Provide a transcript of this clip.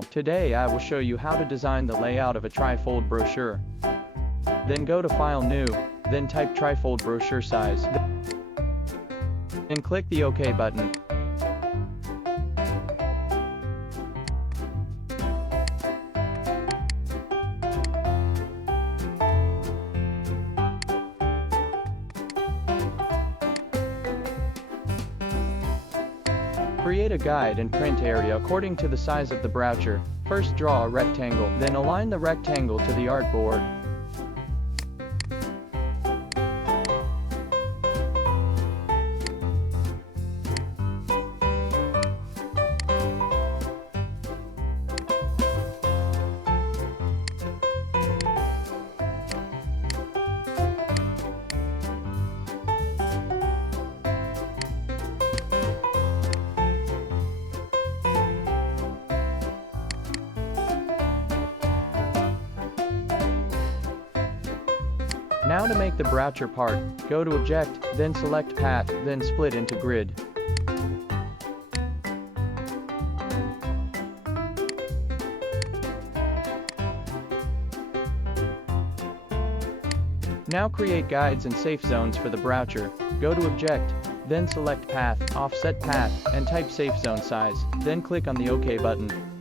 Today I will show you how to design the layout of a trifold brochure. Then go to File New, then type Trifold Brochure size. Then click the OK button. Create a guide and print area according to the size of the brochure. First draw a rectangle, then align the rectangle to the artboard. Now to make the brochure part, go to Object, then select Path, then split into grid. Now create guides and safe zones for the brochure. Go to Object, then select Path, Offset Path, and type safe zone size, then click on the OK button.